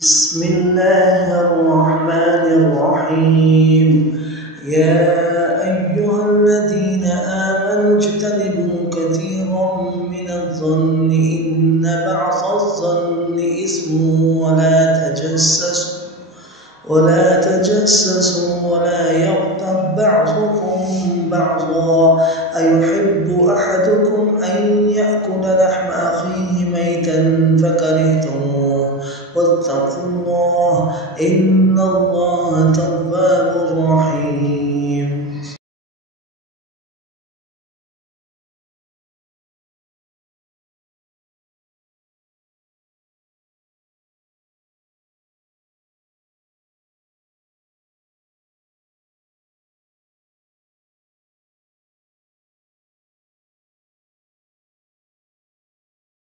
بسم الله الرحمن الرحيم. يا أيها الذين آمنوا اجتنبوا كثيرا من الظن إن بعض الظن إثم ولا تجسسوا ولا يغتب بعضكم بعضا أيحب أحدكم أن يأكل لحم أخيه ميتا فكرهتموه واتقوا الله إن الله تواب رحيم.